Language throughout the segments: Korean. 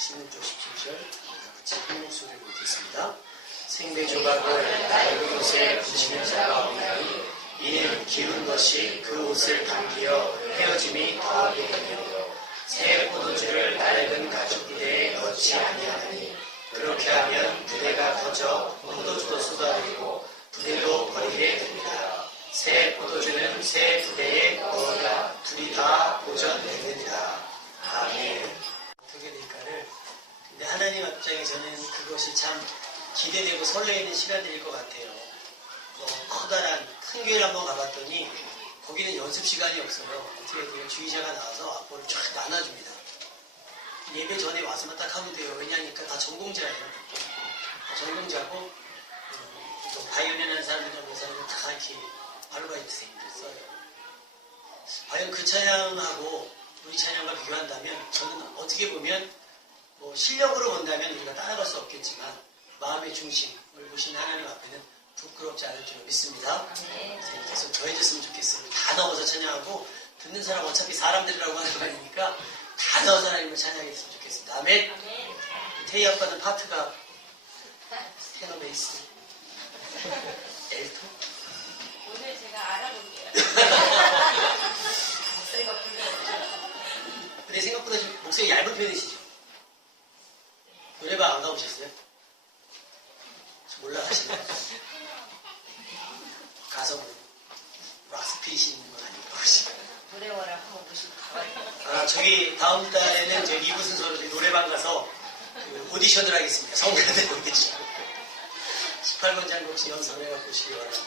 16절 17절 같이 한 목소리로 읽겠습니다. 생배 조각을 낡은 옷에 붙이는 자가 없나니 이는 기운 것이 그 옷을 당기어 헤어짐이 더하게 되며 새 포도주를 낡은 가죽 부대에 넣지 아니하나니 그렇게 하면 부대가 터져 포도주도 쏟아지고 부대도 버리게 됩니다. 새 포도주는 새 부대에 넣어야 둘이 다 보존되느니라. 아멘. 어떻게 될까를 근데 하나님 입장에서는 그것이 참 기대되고 설레이는 시간들일 것 같아요. 커다란 큰 교회를 한번 가봤더니 거기는 연습 시간이 없어요. 어떻게 돼요? 주의자가 나와서 악보를 쫙 나눠줍니다. 예배 전에 와서만 딱 하면 돼요. 왜냐니까 다 전공자예요. 전공자고 또 바이올린 하는 사람들이나 그 사람은 다 이렇게 아르바이트생들 써요. 과연 그 찬양하고 우리 찬양과 비교한다면 저는 어떻게 보면 실력으로 본다면 우리가 따라갈 수 없겠지만 마음의 중심을 보시는 하나님 앞에는 부끄럽지 않을 줄 믿습니다. 계속 더해졌으면 좋겠어요. 다 넣어서 찬양하고 듣는 사람 어차피 사람들이라고 하는 거 아니니까 다 넣어서 하나님을 찬양했으면 좋겠습니다. 아멘. 태희 아빠는 파트가 테너 베이스, 엘토. 오늘 제가 알아볼게요. 목소리가 불러요. 근데 생각보다 목소리 얇은 편이시죠? 노래방 안 가보셨어요? 올라가시나요? 가서 락스피시는 건 아닌가 보시죠? 노래워라 한번 보시고 가봐요. 저기 다음 달에는 저 2부 순서로 노래방 가서 오디션을 하겠습니다. 성가대 오디션. 18번 장곡시 연습을 해갖고 오시기 바랍니다.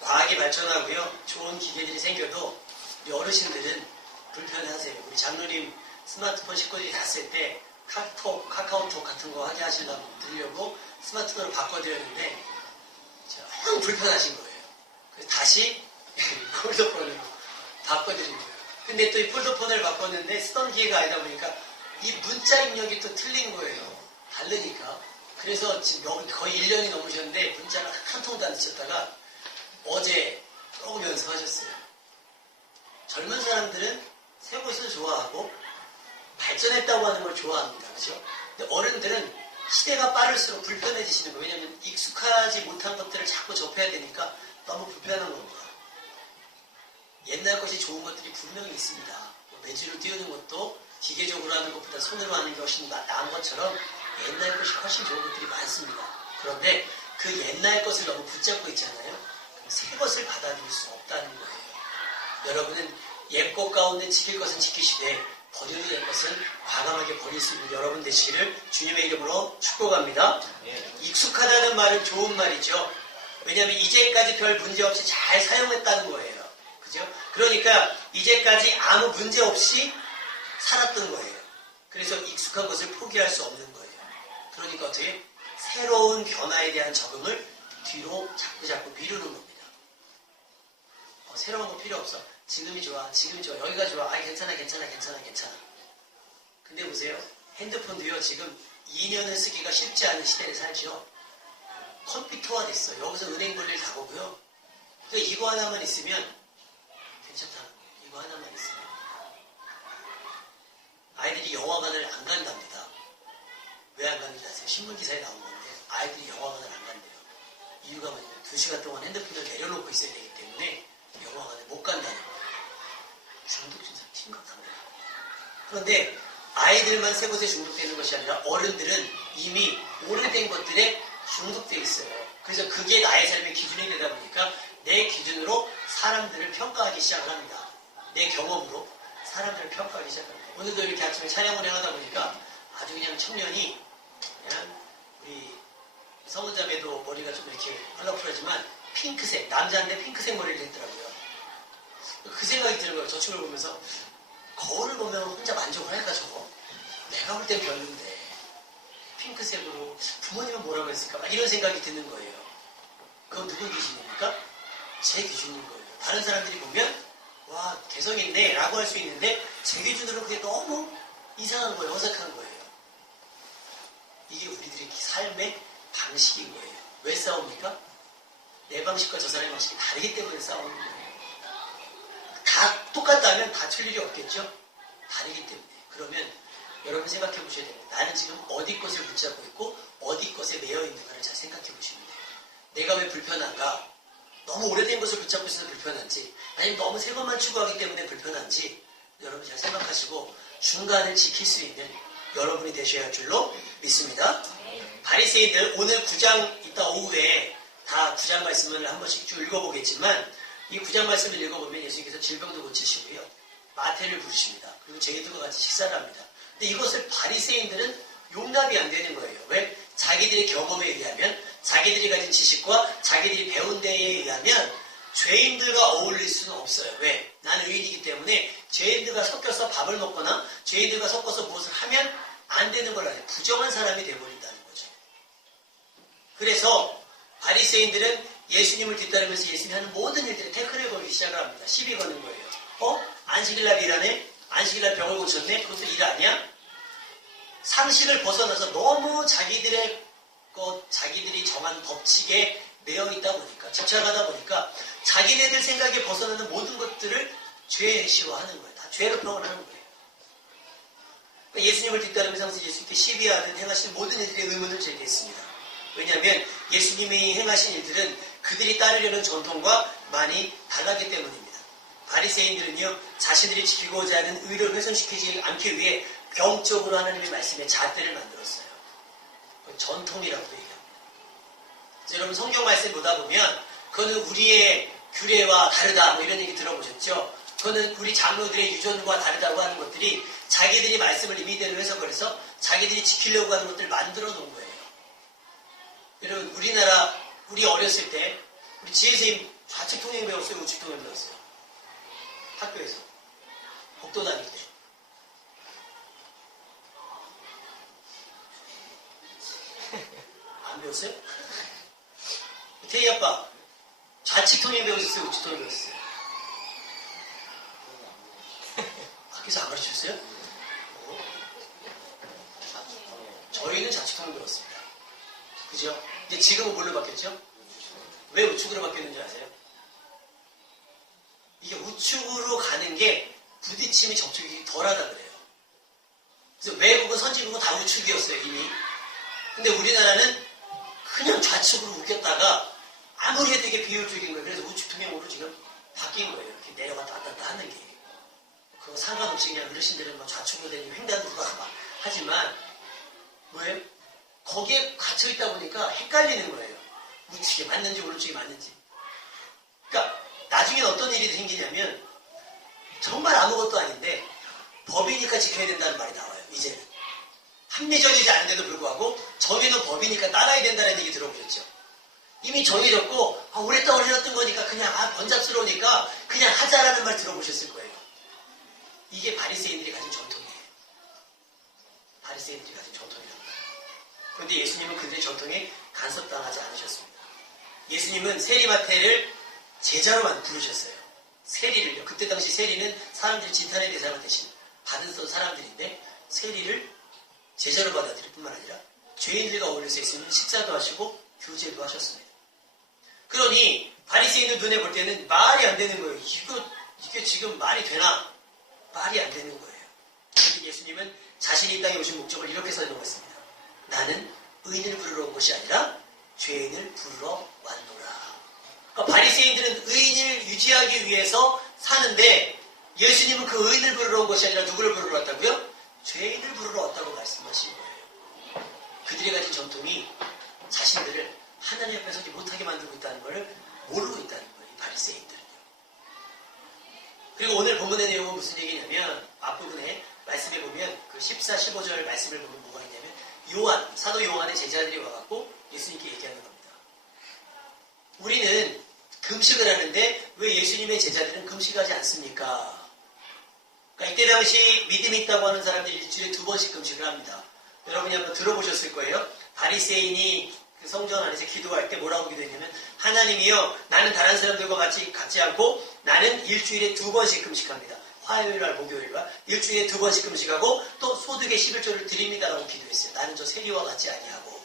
과학이 발전하고요. 좋은 기계들이 생겨도 우리 어르신들은 불편하세요. 우리 장로님 스마트폰 식구들이 다 쓸 때 카카오톡 같은 거 하게 하시려고 스마트폰으로 바꿔드렸는데 영 불편하신 거예요. 그래서 다시 폴더폰으로 바꿔드린 거예요. 근데 또 이 폴더폰을 바꿨는데 쓰던 기계가 아니다 보니까 이 문자 입력이 또 틀린 거예요. 다르니까. 그래서 지금 거의 1년이 넘으셨는데 문자를 한 통도 안 드셨다가 어제 조금 연습하셨어요. 젊은 사람들은 새 것을 좋아하고 발전했다고 하는 걸 좋아합니다. 그렇죠? 근데 어른들은 시대가 빠를수록 불편해지시는 거예요. 왜냐하면 익숙하지 못한 것들을 자꾸 접해야 되니까 너무 불편한 겁니다. 옛날 것이 좋은 것들이 분명히 있습니다. 매주를 띄우는 것도 기계적으로 하는 것보다 손으로 하는 게 훨씬 나은 것처럼 옛날 것이 훨씬 좋은 것들이 많습니다. 그런데 그 옛날 것을 너무 붙잡고 있잖아요. 새 것을 받아들일 수 없다는 거예요. 여러분은 옛 것 가운데 지킬 것은 지키시되 버려야 될 것은 과감하게 버릴 수 있는 여러분 되시기를 주님의 이름으로 축복합니다. 익숙하다는 말은 좋은 말이죠. 왜냐하면 이제까지 별 문제 없이 잘 사용했다는 거예요. 그죠? 그러니까 이제까지 아무 문제 없이 살았던 거예요. 그래서 익숙한 것을 포기할 수 없는 거예요. 그러니까 어떻게? 새로운 변화에 대한 적응을 뒤로 자꾸 미루는 겁니다. 새로운 거 필요 없어. 지금이 좋아. 여기가 좋아. 괜찮아. 근데 보세요. 핸드폰도요. 지금 2년을 쓰기가 쉽지 않은 시대를 살죠. 컴퓨터화 됐어. 여기서 은행 볼일 다 보고요. 그러니까 이거 하나만 있으면 괜찮다는 거예요. 이거 하나만 있으면. 아이들이 영화관을 안 간답니다. 왜 안 가는지 아세요? 신문기사에 나온 건데 아이들이 영화관을 안 간대요. 이유가 뭐냐면 2시간 동안 핸드폰을 내려놓고 있어야 되기 때문에 영화관에 못 간다는 거예요. 중독 증상 심각합니다. 그런데 아이들만 새 것에 중독되는 것이 아니라 어른들은 이미 오래된 것들에 중독되어 있어요. 그래서 그게 나의 삶의 기준이 되다 보니까 내 기준으로 사람들을 평가하기 시작을 합니다. 내 경험으로 사람들을 평가하기 시작합니다. 오늘도 이렇게 아침에 찬양을 하다 보니까 아주 그냥 청년이 그냥 우리 성은자매도 머리가 좀 이렇게 컬러풀하지만 핑크색, 남자인데 핑크색 머리를 했더라고요. 그 생각이 드는 거예요. 저 친구를 보면서 거울을 보면 혼자 만족을 할까 저거? 내가 볼 땐 별론데 핑크색으로 부모님은 뭐라고 했을까? 막 이런 생각이 드는 거예요. 그건 누구 기준입니까? 제 기준인 거예요. 다른 사람들이 보면 와 개성 있네 라고 할 수 있는데 제 기준으로 그게 너무 이상한 거예요. 어색한 거예요. 이게 우리들의 삶의 방식인 거예요. 왜 싸웁니까? 내 방식과 저 사람의 방식이 다르기 때문에 싸우는 거예요. 다 똑같다면 다툴 일이 없겠죠? 다르기 때문에. 그러면 여러분 생각해 보셔야 됩니다. 나는 지금 어디 것을 붙잡고 있고 어디 것에 매여 있는가를 잘 생각해 보시면 돼요. 내가 왜 불편한가? 너무 오래된 것을 붙잡고 있어서 불편한지, 아니면 너무 새 것만 추구하기 때문에 불편한지 여러분 잘 생각하시고 중간을 지킬 수 있는 여러분이 되셔야 할 줄로 믿습니다. 바리새인들 오늘 9장 이따 오후에 다 9장 말씀을 한 번씩 쭉 읽어보겠지만 이 9장 말씀을 읽어보면 예수님께서 질병도 고치시고요. 마태를 부르십니다. 그리고 저희들과 같이 식사를 합니다. 근데 이것을 바리새인들은 용납이 안 되는 거예요. 왜? 자기들의 경험에 의하면, 자기들이 가진 지식과 자기들이 배운 데에 의하면 죄인들과 어울릴 수는 없어요. 왜? 나는 의인이기 때문에 죄인들과 섞여서 밥을 먹거나 죄인들과 섞어서 무엇을 하면 안 되는 걸 알아요. 부정한 사람이 되어버린다는 거죠. 그래서 바리새인들은 예수님을 뒤따르면서 예수님이 하는 모든 일들에 태클을 걸기 시작을 합니다. 시비 거는 거예요. 안식일날 일하네? 안식일날 병을 고쳤네? 그것도 일 아니야? 상식을 벗어나서 너무 자기들의 자기들이 정한 법칙에 매여 있다 보니까, 집착하다 보니까 자기네들 생각에 벗어나는 모든 것들을 죄시화하는 거예요. 다 죄로 평을 하는 거예요. 그러니까 예수님을 뒤따르면서 항상 예수님께 시비하는 행하신 모든 일들의 의문을 제기했습니다. 왜냐하면 예수님이 행하신 일들은 그들이 따르려는 전통과 많이 달랐기 때문입니다. 바리새인들은요, 자신들이 지키고자 하는 의를 훼손시키지 않기 위해 병적으로 하나님의 말씀에 잣대를 만들었어요. 전통이라고도 얘기합니다. 여러분 성경 말씀 보다 보면 그거는 우리의 규례와 다르다 뭐 이런 얘기 들어보셨죠? 그거는 우리 장로들의 유전과 다르다고 하는 것들이 자기들이 말씀을 임의대로 해석을 해서 자기들이 지키려고 하는 것들을 만들어 놓은 거예요. 여러분 우리 어렸을 때 우리 지혜선생님 좌측 통행 배웠어요? 우측 통행 배웠어요? 학교에서 복도 다닐 때. 안 배웠어요? 태희 아빠 좌측 통행 배우셨어요? 우측 통행 배우셨어요? 학교에서 안 가르쳐줬어요? 저희는 좌측 통행 배웠습니다. 그죠? 근데 지금은 뭘로 바뀌었죠? 왜 우측으로 바뀌었는지 아세요? 이게 우측으로 가는 게 부딪힘이 접촉이 덜하다 그래요. 그래서 외국은 선진국은 다 우측이었어요 이미. 근데 우리나라는 그냥 좌측으로 웃겼다가 아무리 해도 이게 비효율적인 거예요. 그래서 우측 통행으로 지금 바뀐 거예요. 이렇게 내려갔다 왔다 하는 게. 그거 상관없이 그냥 어르신들은 막 좌측으로 되니 횡단으로 막 하지만 뭐예요? 거기에 갇혀있다 보니까 헷갈리는 거예요. 우측이 맞는지 오른쪽이 맞는지. 그러니까 나중엔 어떤 일이 생기냐면 정말 아무것도 아닌데 법이니까 지켜야 된다는 말이 나와요. 이제는. 합리적이지 않은데도 불구하고 정해놓은 법이니까 따라야 된다는 얘기 들어보셨죠? 이미 정해졌고 오랫동안 해놨던 거니까 그냥 번잡스러우니까 그냥 하자라는 말 들어보셨을 거예요. 이게 바리새인들이 가진 전통이에요. 바리새인들이 가진 전통이랍니다. 그런데 예수님은 그들의 전통에 간섭당하지 않으셨습니다. 예수님은 세리마태를 제자로만 부르셨어요. 세리를요. 그때 당시 세리는 사람들이 진탄의 대상을 대신 받은 사람들인데 세리를 제자로 받아들일 뿐만 아니라 죄인들과 어울려서 예수님은 식사도 하시고 교제도 하셨습니다. 그러니 바리새인들 눈에 볼 때는 말이 안 되는 거예요. 이게 지금 말이 되나? 말이 안 되는 거예요. 그런데 예수님은 자신이 이 땅에 오신 목적을 이렇게 설명했습니다. 나는 의인을 부르러 온 것이 아니라 죄인을 부르러 왔노라. 그러니까 바리새인들은 의인을 유지하기 위해서 사는데 예수님은 그 의인을 부르러 온 것이 아니라 누구를 부르러 왔다고요? 죄인을 부르러 왔다고 말씀하신 거예요. 그들이 가진 전통이 자신들을 하나님 앞에 서지 못하게 만들고 있다는 것을 모르고 있다는 거예요. 이 바리새인들은요. 그리고 오늘 본문의 내용은 무슨 얘기냐면 앞부분에 말씀해 보면 그 14, 15절 말씀을 보면 뭐가 있냐면 사도 요한의 제자들이 와갖고 예수님께 얘기하는 겁니다. 우리는 금식을 하는데 왜 예수님의 제자들은 금식하지 않습니까? 그러니까 이때 당시 믿음이 있다고 하는 사람들이 일주일에 2번씩 금식을 합니다. 여러분이 한번 들어보셨을 거예요. 바리새인이 그 성전 안에서 기도할 때 뭐라고 기도했냐면 하나님이여 나는 다른 사람들과 같지 않고 나는 일주일에 2번씩 금식합니다. 화요일날 목요일날 일주일에 2번씩 금식하고 또 소득의 11조를 드립니다라고 기도했어요. 나는 저 세리와 같지 아니하고.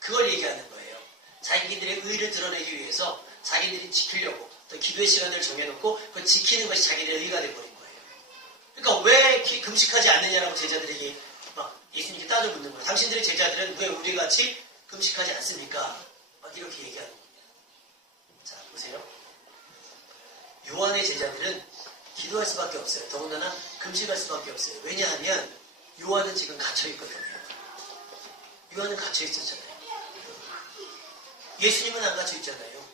그걸 얘기하는 거예요. 자기들의 의를 드러내기 위해서 자기들이 지키려고 또 기도의 시간을 정해놓고 그걸 지키는 것이 자기들의 의가 되어버린 거예요. 그러니까 왜 금식하지 않느냐라고 제자들에게 막 예수님께 따져 묻는 거예요. 당신들의 제자들은 왜 우리같이 금식하지 않습니까? 막 이렇게 얘기하는 겁니다. 자, 보세요. 요한의 제자들은 기도할 수밖에 없어요. 더군다나 금식할 수밖에 없어요. 왜냐하면 요한은 지금 갇혀있거든요. 요한은 갇혀있었잖아요. 예수님은 안 갇혀있잖아요.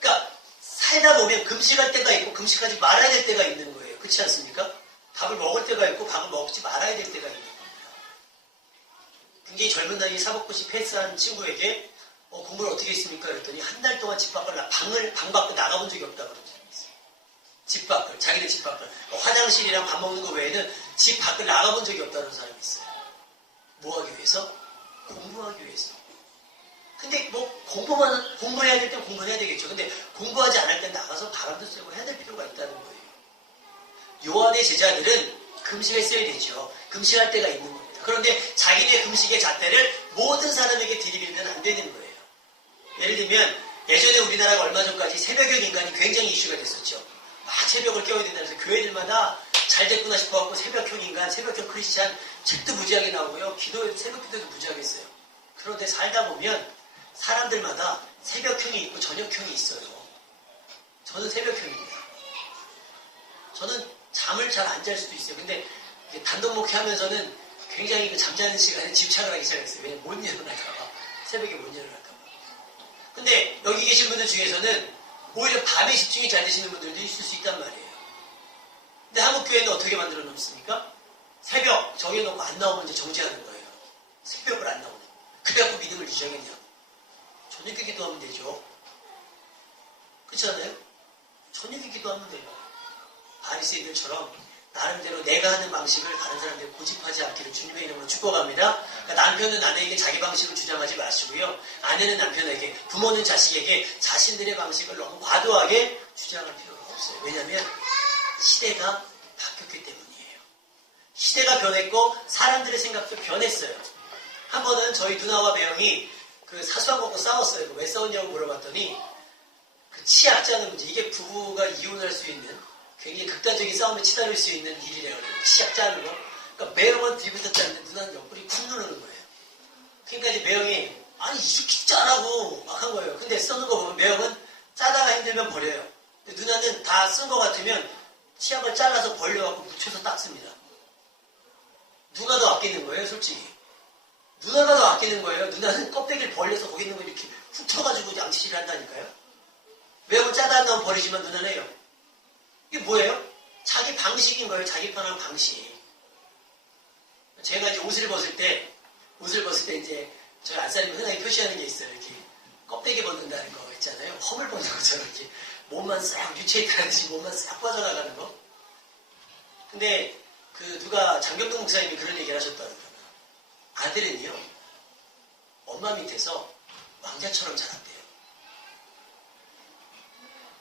그러니까 살다 보면 금식할 때가 있고 금식하지 말아야 될 때가 있는 거예요. 그렇지 않습니까? 밥을 먹을 때가 있고 밥을 먹지 말아야 될 때가 있는 겁니다. 굉장히 젊은 나이에 사법고시 패스한 친구에게 공부를 어떻게 했습니까? 그랬더니 한 달 동안 방 밖에 나가본 적이 없다고 그런 사람이 있어요. 집 밖을, 자기네 집 밖을. 화장실이랑 밥 먹는 거 외에는 집 밖을 나가본 적이 없다는 사람이 있어요. 뭐 하기 위해서? 공부하기 위해서. 근데 공부해야 될 땐 공부해야 되겠죠. 근데 공부하지 않을 땐 나가서 바람도 쐬고 해야 될 필요가 있다는 거예요. 요한의 제자들은 금식했어야 되죠. 금식할 때가 있는 겁니다. 그런데 자기네 금식의 잣대를 모든 사람에게 들이밀면 안 되는 거예요. 예를 들면 예전에 우리나라가 얼마 전까지 새벽역 인간이 굉장히 이슈가 됐었죠. 막 새벽을 깨워야 된다면서 교회들마다 잘 됐구나 싶어갖고 새벽형 인간, 새벽형 크리스찬 책도 무지하게 나오고요. 새벽 기도도 무지하게 했어요. 그런데 살다 보면 사람들마다 새벽형이 있고 저녁형이 있어요. 저는 새벽형입니다. 저는 잠을 잘 안 잘 수도 있어요. 근데 단독 목회하면서는 굉장히 잠자는 시간에 집착을 하기 시작했어요. 왜냐면 못 일어날까봐. 새벽에 못 일어날까봐. 근데 여기 계신 분들 중에서는 오히려 밤에 집중이 잘 되시는 분들도 있을 수 있단 말이에요. 근데 한국교회는 어떻게 만들어 놓습니까? 새벽 정해놓고 안 나오면 이제 정지하는 거예요. 새벽을 안 나오는. 그래갖고 믿음을 유지하겠냐고. 저녁에 기도하면 되죠. 그렇지 않아요? 저녁에 기도하면 돼요. 바리새인들처럼 나름대로 내가 하는 방식을 다른 사람들이 고집하지 않기를 주님의 이름으로 축복합니다. 그러니까 남편은 아내에게 자기 방식을 주장하지 마시고요. 아내는 남편에게, 부모는 자식에게 자신들의 방식을 너무 과도하게 주장할 필요가 없어요. 왜냐하면 시대가 바뀌었기 때문이에요. 시대가 변했고 사람들의 생각도 변했어요. 한 번은 저희 누나와 매형이 사소한 거 갖고 싸웠어요. 왜 싸웠냐고 물어봤더니 치약자는 문제, 이게 부부가 이혼할 수 있는 굉장히 극단적인 싸움에 치달을 수 있는 일이래요. 치약 짜는 거. 그러니까 매형은 뒤붙었다는데 누나는 옆구리 쿵 누르는 거예요. 그러니까 이제 매형이 아니 이렇게 짜라고 막 한 거예요. 근데 써는 거 보면 매형은 짜다가 힘들면 버려요. 근데 누나는 다 쓴 거 같으면 치약을 잘라서 벌려갖고 묻혀서 닦습니다. 누가 더 아끼는 거예요, 솔직히? 누나가 더 아끼는 거예요. 누나는 껍데기를 벌려서 거기 있는 거 이렇게 훅 쳐가지고 양치질을 한다니까요. 매형은 짜다 한 다음 버리지만 누나는 해요. 이게 뭐예요? 자기 방식인 거예요. 자기 편한 방식. 제가 이제 옷을 벗을 때 이제 저희 안사님이 흔하게 표시하는 게 있어요. 이렇게 껍데기 벗는다는 거 있잖아요. 험을 벗는 것처럼 이렇게 몸만 싹 유체이트하듯이 몸만 싹 빠져나가는 거. 근데 누가 장경동 목사님이 그런 얘기를 하셨더라고요. 아들은요, 엄마 밑에서 왕자처럼 자랐대요.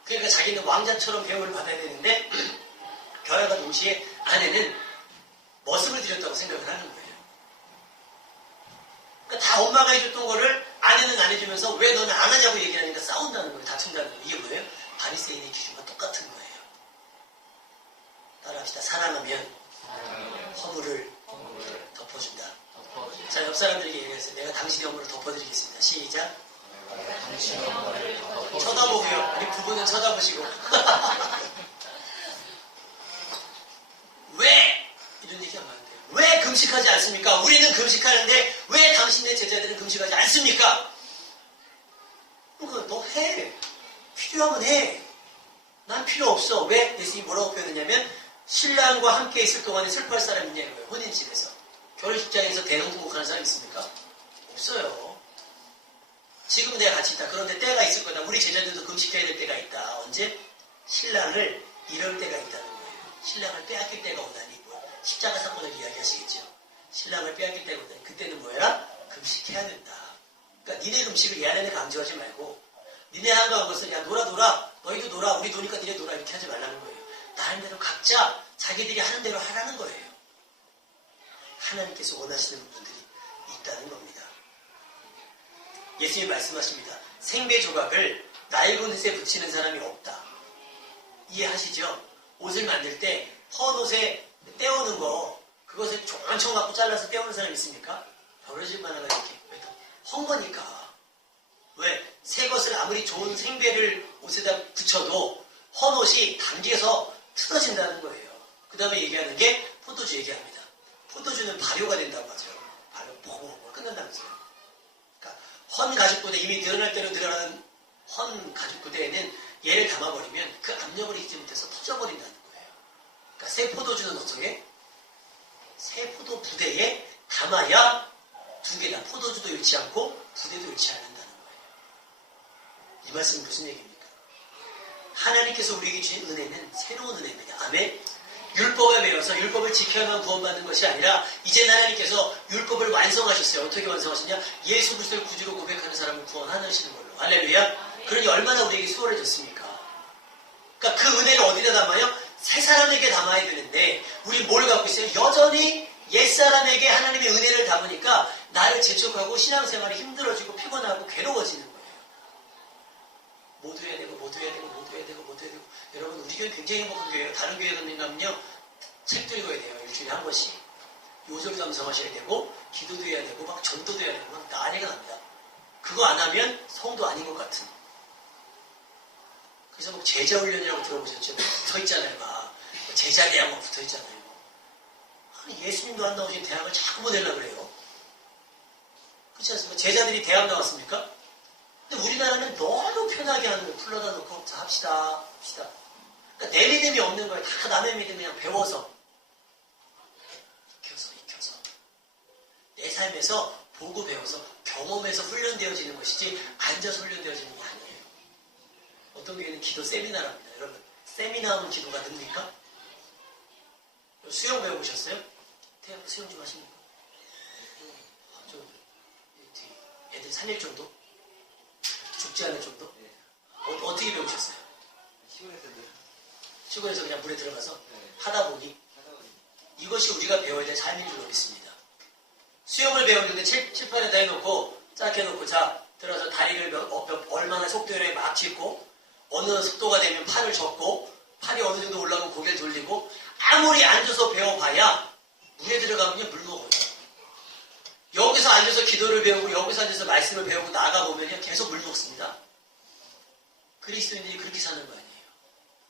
그러니까 자기는 왕자처럼 배움을 받아야 되는데 결혼과 동시에 아내는 머슴을 들였다고 생각을 하는 거예요. 그러니까 다 엄마가 해줬던 거를 아내는 안 해주면서 왜 너는 안 하냐고 얘기하니까 싸운다는 거예요. 다툰다는 거예요. 이게 뭐예요? 바리새인의 기준과 똑같은 거예요. 따라합시다. 사랑하면 허물을 덮어준다. 자, 옆 사람들에게 얘기했어요. 내가 당신의 허물을 덮어드리겠습니다. 시작. 쳐다보고요. 우리 부부는 쳐다보시고. 왜? 이런 얘기 하면 안 돼요. 왜 금식하지 않습니까? 우리는 금식하는데 왜 당신의 제자들은 금식하지 않습니까? 그러니까 너 해. 필요하면 해. 난 필요 없어. 왜? 예수님이 뭐라고 표현했냐면 신랑과 함께 있을 동안에 슬퍼할 사람이 있냐는 거예요. 혼인집에서. 결혼식장에서 대성통곡하는 사람 있습니까? 없어요. 지금은 내가 같이 있다. 그런데 때가 있을 거다. 우리 제자들도 금식해야 될 때가 있다. 언제? 신랑을 잃을 때가 있다는 거예요. 신랑을 빼앗길 때가 오다니. 십자가 사건을 이야기하시겠죠. 신랑을 빼앗길 때가 오다니. 그때는 뭐야? 금식해야 된다. 그러니까 니네 금식을 얘 안에 강조하지 말고 니네 한가한 것은 야 놀아. 너희도 놀아. 우리 노니까 니네 놀아. 이렇게 하지 말라는 거예요. 나름대로 각자 자기들이 하는 대로 하라는 거예요. 하나님께서 원하시는 부분들이 있다는 겁니다. 예수님이 말씀하십니다. 생배 조각을 낡은 옷에 붙이는 사람이 없다. 이해하시죠? 옷을 만들 때 퍼온 옷에 떼오는 거 그것을 총총 갖고 잘라서 떼우는 사람 있습니까? 버려질만 하가 이렇게. 왜? 헌 거니까. 왜? 새 것을 아무리 좋은 생배를 옷에다 붙여도 헌 옷이 단계에서 틀어진다는 거예요. 그 다음에 얘기하는 게 포도주 얘기합니다. 포도주는 발효가 된다고 하죠. 발효, 보고 끝난다면서요. 그러니까 헌 가죽 부대, 이미 늘어날 대로 늘어나는 헌 가죽 부대에는 얘를 담아버리면 그 압력을 잊지 못해서 터져버린다는 거예요. 그러니까 새 포도주는 어떻게? 새 포도 부대에 담아야 두 개 다 포도주도 잃지 않고 부대도 잃지 않는다는 거예요. 이 말씀은 무슨 얘기입니까? 하나님께서 우리에게 주신 은혜는 새로운 은혜입니다. 아멘. 율법에 매여서 율법을 지켜야만 구원받는 것이 아니라 이제 하나님께서 율법을 완성하셨어요. 어떻게 완성하셨냐? 예수 그리스도를 구주로 고백하는 사람을 구원하시는 걸로. 할렐루야. 그러니 얼마나 우리에게 수월해졌습니까? 그러니까 그 은혜를 어디다 담아요? 새 사람에게 담아야 되는데 우리 뭘 갖고 있어요? 여전히 옛사람에게 하나님의 은혜를 담으니까 나를 재촉하고 신앙생활이 힘들어지고 피곤하고 괴로워지는 거예요. 모두 해야 되고 모두 해야 되고 모두 해야 되고 모두 해야 되고. 여러분 우리 교회 굉장히 행복한 교회예요. 다른 교회 가면요 책도 읽어야 돼요. 일주일에 한 번씩. 요절도 암송하셔야 되고 기도도 해야 되고 막 전도도 해야 되고 막 난리가 납니다. 그거 안 하면 성도 아닌 것 같은. 그래서 뭐 제자훈련이라고 들어보셨죠? 붙어있잖아요. 막 제자 대학만 붙어있잖아요. 아니 예수님도 안 나오신 대학을 자꾸 보내려고 그래요. 그렇지 않습니까? 제자들이 대학 나왔습니까? 근데 우리나라는 너무 편하게 하는 거예요. 불러다 놓고 자 합시다. 그러니까 내 믿음이 없는 거예요. 다 남의 믿음 그냥 배워서 익혀서 내 삶에서 보고 배워서 경험에서 훈련되어지는 것이지 앉아서 훈련되어지는 게 아니에요. 어떤 교회는 기도 세미나랍니다. 여러분 세미나 하면 기도가 됩니까? 수영 배워보셨어요? 태양 수영 좀 하십니까? 좀 애들 살릴 정도? 죽지 않을 정도? 어떻게 배우셨어요? 시골에서 그냥 물에 들어가서 하다 보니 이것이 우리가 배워야 될 삶인 줄 믿습니다. 수영을 배우는데 칠판에다 해놓고 쫙 해놓고 자 들어가서 다리를 얼마나 속도에 막 짚고 어느 속도가 되면 팔을 접고 팔이 어느 정도 올라가면 고개를 돌리고 아무리 앉아서 배워봐야 물에 들어가면 물 먹어요. 여기서 앉아서 기도를 배우고 여기서 앉아서 말씀을 배우고 나가보면 계속 물 먹습니다. 그리스도인들이 그렇게 사는 거 아니에요.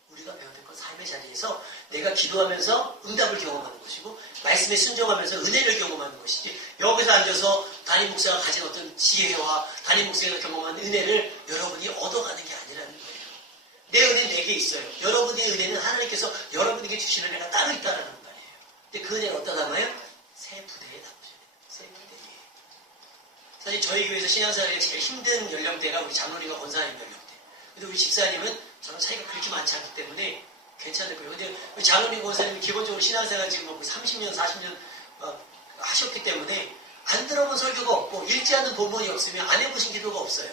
우리가 배워야 될 건 삶의 자리에서 내가 기도하면서 응답을 경험하는 것이고 말씀에 순종하면서 은혜를 경험하는 것이지 여기서 앉아서 담임 목사가 가진 어떤 지혜와 담임 목사가 경험한 은혜를 여러분이 얻어가는 게 아니라는 거예요. 내 은혜는 내게 있어요. 여러분의 은혜는 하나님께서 여러분에게 주시는 은혜가 따로 있다는 말이에요. 근데 그 은혜를 어디다 담아요? 새 부대에 담으셔야 돼요. 새 부대에. 사실 저희 교회에서 신앙생활이 제일 힘든 연령대가 우리 장로님과 권사님 연령대. 근데 우리 집사님은 저는 차이가 그렇게 많지 않기 때문에 괜찮을 거예요. 근데 우리 장로님 권사님이 기본적으로 신앙생활 지금 뭐 30년, 40년 하셨기 때문에 안 들어본 설교가 없고 읽지 않는 본문이 없으면 안 해보신 기도가 없어요.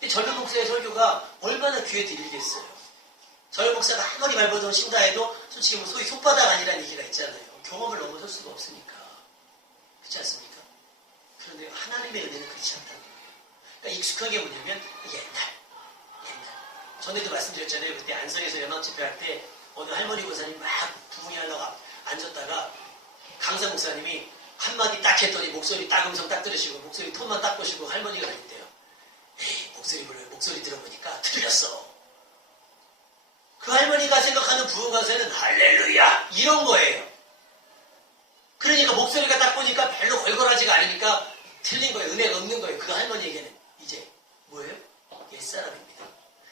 근데 젊은 목사의 설교가 얼마나 귀에 들리겠어요. 젊은 목사가 아무리 말벌던 신다 해도 솔직히 뭐 소위 손바닥 아니라는 얘기가 있잖아요. 경험을 넘어설 수가 없으니까. 그렇지 않습니까? 그런데 하나님의 은혜는 그렇지 않다는 거예요. 그러니까 익숙한 게 뭐냐면 옛날. 전에도 말씀드렸잖아요. 그때 안성에서 연합집회할 때 어느 할머니 권사님 막 부흥하려고 앉았다가 강사 목사님이 한마디 딱 했더니 목소리 딱 음성 딱 들으시고 목소리 톤만 딱 보시고 할머니가 그랬대요. 에이 목소리 들어보니까 틀렸어. 그 할머니가 생각하는 부흥 강사는 할렐루야 이런 거예요. 그러니까 목소리가 딱 보니까 별로 걸걸하지가 않으니까 틀린 거예요. 은혜가 없는 거예요. 그 할머니에게는 이제 뭐예요? 옛사람입니다.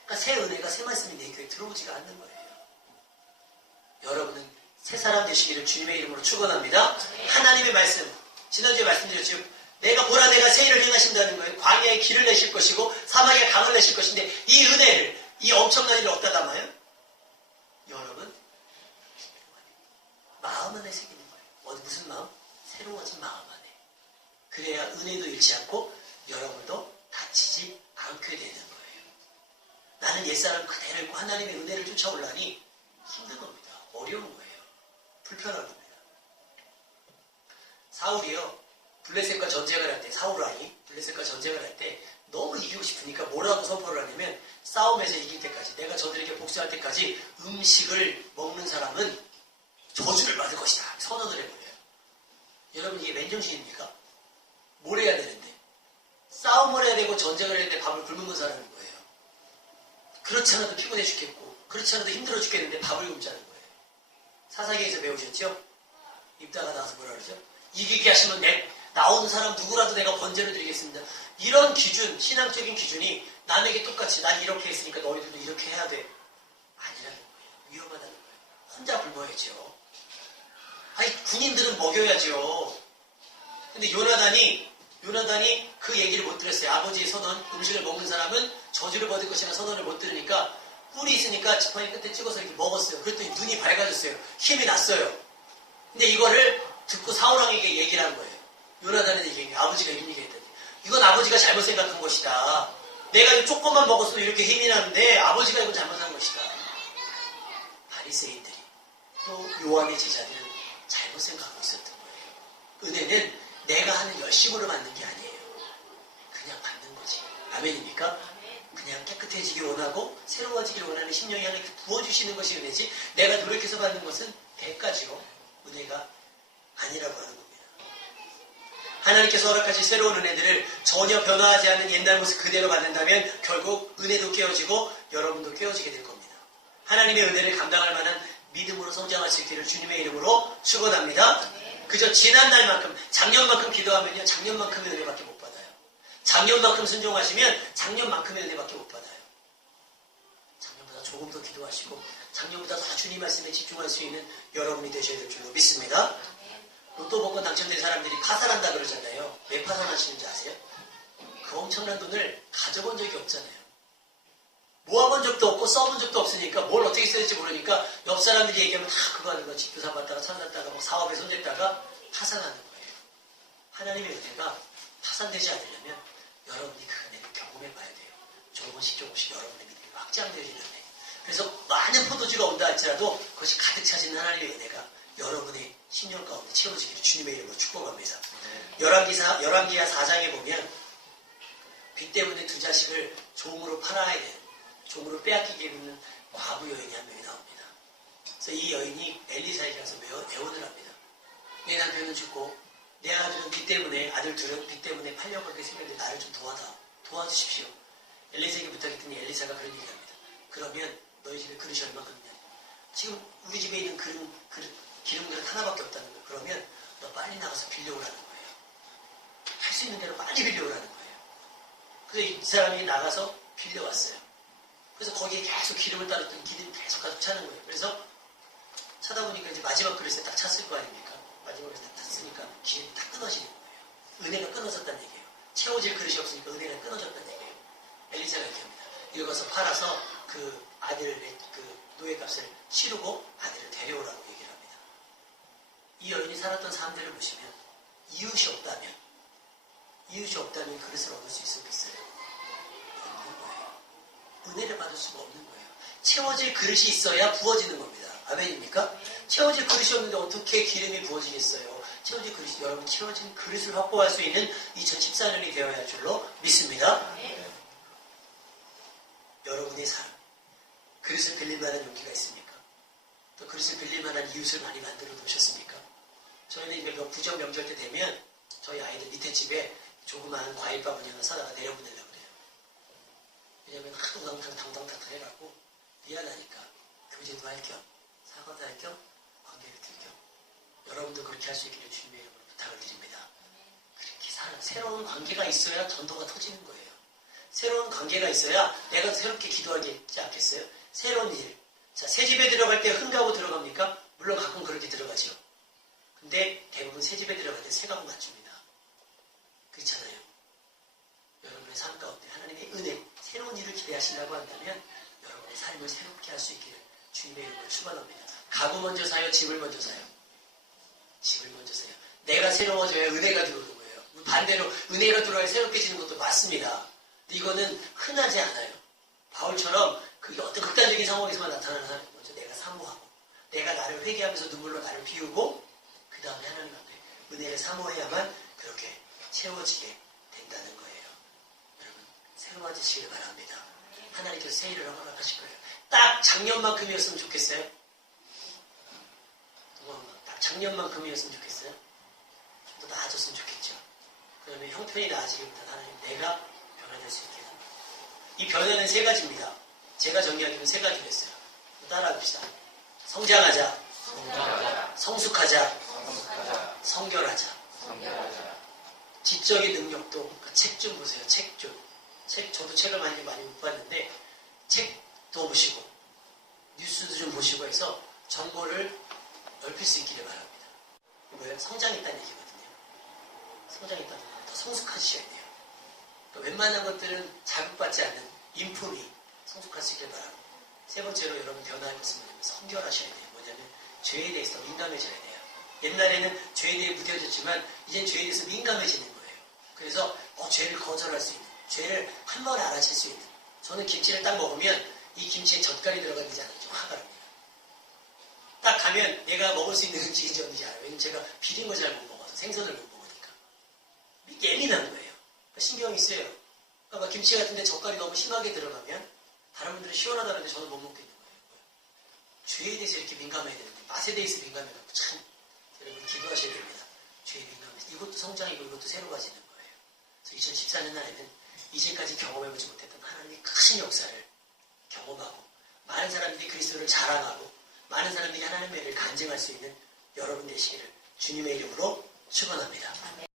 그러니까 새 은혜가 새 말씀이 내 교회에 들어오지가 않는 거예요. 여러분은 새 사람 되시기를 주님의 이름으로 축원합니다. 하나님의 말씀 지난주에 말씀드렸죠. 내가 보라 내가 새 일을 행하신다는 거예요. 광야에 길을 내실 것이고 사막에 강을 내실 것인데 이 은혜를 이 엄청난 일을 어디다 담아요? 여러분 마음 안에 새기는 거예요. 무슨 마음? 새로워진 마음 안에. 그래야 은혜도 잃지 않고 여러분도 다치지 않게 되는 거예요. 나는 옛사람 그대로 있고 하나님의 은혜를 쫓아오려니 힘든 겁니다. 어려운 거예요. 불편한 겁니다. 사울이요. 블레셋과 전쟁을 할 때 사울왕이 블레셋과 전쟁을 할 때 너무 이기고 싶으니까 뭐라고 선포를 하냐면 싸움에서 이길 때까지 내가 저들에게 복수할 때까지 음식을 먹는 사람은 저주를 받을 것이다. 선언을 해버려요. 여러분 이게 맨정신입니까? 뭘 해야 되는데? 싸움을 해야 되고 전쟁을 해야 되는데 밥을 굶은 사람인 거예요. 그렇지 않아도 피곤해 죽겠고 그렇지 않아도 힘들어 죽겠는데 밥을 굶자는 거예요. 사사기에서 배우셨죠? 입다가 나와서 뭐라 그러죠? 이기게 하시면 나오는 사람 누구라도 내가 번제를 드리겠습니다. 이런 기준, 신앙적인 기준이 남에게 똑같이 난 이렇게 했으니까 너희들도 이렇게 해야 돼. 아니라는 거예요. 위험하다는 거예요. 혼자 굶어야죠. 아니 군인들은 먹여야죠. 근데 요나단이 그 얘기를 못 들었어요. 아버지의 선언, 음식을 먹는 사람은 저주를 받을 것이라는 선언을 못 들으니까 뿔이 있으니까 지팡이 끝에 찍어서 이렇게 먹었어요. 그랬더니 눈이 밝아졌어요. 힘이 났어요. 근데 이거를 듣고 사울왕에게 얘기를 한 거예요. 요나단의 얘기가 아버지가 이런 얘기 했더니 이건 아버지가 잘못 생각한 것이다. 내가 조금만 먹었어도 이렇게 힘이 나는데 아버지가 이건 잘못한 것이다. 바리새인들이 또 요한의 제자들은 잘못 생각하고 있었던 거예요. 은혜는 내가 하는 열심으로 받는 게 아니에요. 그냥 받는 거지. 아멘입니까? 그냥 깨끗해지길 원하고 새로워지길 원하는 심령이 하나님께 부어주시는 것이 은혜지 내가 노력해서 받는 것은 대가죠. 은혜가 아니라고 하는 겁니다. 하나님께서 허락하신 새로운 은혜들을 전혀 변화하지 않는 옛날 모습 그대로 받는다면 결국 은혜도 깨어지고 여러분도 깨어지게 될 겁니다. 하나님의 은혜를 감당할 만한 믿음으로 성장할 수 있기를 주님의 이름으로 축원합니다. 그저 지난날만큼 작년만큼 기도하면요 작년만큼의 은혜밖에 못 받아요. 작년만큼 순종하시면 작년만큼의 은혜밖에 못 받아요. 작년보다 조금 더 기도하시고 작년보다 더 주님 말씀에 집중할 수 있는 여러분이 되셔야 될 줄로 믿습니다. 로또 복권 당첨된 사람들이 파산한다 그러잖아요. 왜 파산하시는지 아세요? 그 엄청난 돈을 가져본 적이 없잖아요. 모아본 적도 없고 써본 적도 없으니까 뭘 어떻게 써야 될지 모르니까 옆 사람들이 얘기하면 다 그거 하는 거야. 집도 사봤다가 차 샀다가 막 사업에 손댔다가 파산하는 거예요. 하나님의 은혜가 파산되지 않으려면 여러분이 그 은혜를 경험해 봐야 돼요. 조금씩 여러분의 믿음이 확장되어지는 은혜. 그래서 많은 포도주가 온다 할지라도 그것이 가득 차지는 하나님의 은혜가 여러분의 심령 가운데 채워지기를 주님의 이름으로 축복합니다. 열왕기하 4장에 보면 빚 때문에 두 자식을 종으로 팔아야 돼요. 종으로 빼앗기게 있는 과부 여인이 한 명이 나옵니다. 그래서 이 여인이 엘리사에게 가서 애원을 합니다. 내 남편은 죽고 내 아들은 빚 때문에 아들 둘은 빚 때문에 팔려고 그렇게 생겼는데 나를 좀 도와주십시오. 엘리사에게 부탁했더니 엘리사가 그런 얘기를 합니다. 그러면 너희 집에 그릇이 얼마큼 있냐? 지금 우리 집에 있는 기름 그릇 하나밖에 없다는 거예요. 그러면 너 빨리 나가서 빌려오라는 거예요. 할 수 있는 대로 빨리 빌려오라는 거예요. 그래서 이 사람이 나가서 빌려왔어요. 그래서 거기에 계속 기름을 따랐더니 기름이 계속 가득 차는 거예요. 그래서 차다 보니까 이제 마지막 그릇에 딱 찼을 거 아닙니까? 마지막 그릇에 딱 찼으니까 기름이 딱 끊어지는 거예요. 은혜가 끊어졌다는 얘기예요. 채워질 그릇이 없으니까 은혜가 끊어졌다는 얘기예요. 엘리사가 이렇게 합니다. 이거 가서 팔아서 그 아들의 그 노예값을 치르고 아들을 데려오라고 얘기를 합니다. 이 여인이 살았던 삶들을 보시면 이웃이 없다면 그릇을 얻을 수 있었겠어요? 없는 거예요. 은혜를 받을 수가 없는 거예요. 채워질 그릇이 있어야 부어지는 겁니다. 아멘입니까? 채워질 그릇이 없는데 어떻게 기름이 부어지겠어요? 여러분 채워진 그릇을 확보할 수 있는 2014년이 되어야 할 줄로 믿습니다. 여러분의 삶, 그릇을 빌릴 만한 용기가 있습니까? 또 그릇을 빌릴 만한 이웃을 많이 만들어 놓으셨습니까? 저희는 이제 구정 명절 때 되면 저희 아이들 밑에 집에 조그마한 과일 바구니 하나 사다가 내려보내려고 그래요. 왜냐면 하도 당당탁탁 해갖고 미안하니까 교제도 할 겸, 사과도 할 겸, 관계를 들 겸. 여러분도 그렇게 할 수 있기를 주님의 이름으로 부탁을 드립니다. 그렇게 새로운 관계가 있어야 전도가 터지는 거예요. 새로운 관계가 있어야 내가 새롭게 기도하겠지 않겠어요? 새로운 일. 자, 새 집에 들어갈 때 흥가고 들어갑니까? 물론 가끔 그렇게 들어가죠. 근데 대부분 새 집에 들어갈 때 새 가구 맞춥니다. 그렇잖아요. 여러분의 삶 가운데 하나님의 은혜, 새로운 일을 기대하신다고 한다면 여러분의 삶을 새롭게 할 수 있기를 주님의 이름으로 축원합니다. 가구 먼저 사요? 집을 먼저 사요? 집을 먼저 사요. 내가 새로워져야 은혜가 들어오는 거예요. 반대로 은혜가 들어와야 새롭게지는 것도 맞습니다. 근데 이거는 흔하지 않아요. 바울처럼 그게 어떤 극단적인 상황에서만 나타나는 사람이 먼저 내가 사모하고 내가 나를 회개하면서 눈물로 나를 비우고 그 다음에 하나님 앞에 은혜를 사모해야만 그렇게 채워지게 된다는 거예요. 여러분 새로워지시길 바랍니다. 하나님께서 새 일을 허락하실 거예요. 딱 작년만큼이었으면 좋겠어요. 딱 작년만큼이었으면 좋겠어요? 좀 더 나아졌으면 좋겠죠. 그러면 형편이 나아지기보다는 하나님 내가 변화될 수 있게 합니다. 이 변화는 세 가지입니다. 제가 정리하기로는 세 가지로 했어요. 따라합시다. 성장하자, 성숙하자, 성결하자. 지적인 능력도 책 좀 보세요. 책 좀. 저도 책을 많이 못 봤는데 책도 보시고 뉴스도 좀 보시고 해서 정보를 넓힐 수 있기를 바랍니다. 뭐예요? 성장했다는 얘기거든요. 성장했다는 거. 더 성숙하셔야 돼요. 그러니까 웬만한 것들은 자극받지 않는 인품이 성숙할 수 있길 바랍니다. 세 번째로 여러분 변화할 것은 뭐냐면 성결하셔야 돼요. 뭐냐면 죄에 대해서 민감해져야 돼요. 옛날에는 죄에 대해 무뎌졌지만 이젠 죄에 대해서 민감해지는 거예요. 그래서 죄를 거절할 수 있는, 죄를 한 번에 알아챌 수 있는. 저는 김치를 딱 먹으면 이 김치에 젓갈이 들어가는지 아닌지 화가 납니다. 딱 가면 내가 먹을 수 있는 음식인지 없는지 알아요. 왜냐면 제가 비린 걸 잘 못 먹어서 생선을 못 먹으니까. 예민한 거예요. 그러니까 신경이 쓰여요. 그러니까 김치 같은데 젓갈이 너무 심하게 들어가면 다른 분들은 시원하다는데 저는 못 먹겠는 거예요. 죄에 대해서 이렇게 민감해야 되는데 맛에 대해서 민감해갖고 참 여러분 기도하셔야 됩니다. 죄에 민감해서 이것도 성장이고 이것도 새로 가지는 거예요. 그래서 2014년 날에는 이제까지 경험해보지 못했던 하나님의 큰 역사를 경험하고 많은 사람들이 그리스도를 자랑하고 많은 사람들이 하나님의 은혜를 간증할 수 있는 여러분 되시기를 주님의 이름으로 축원합니다.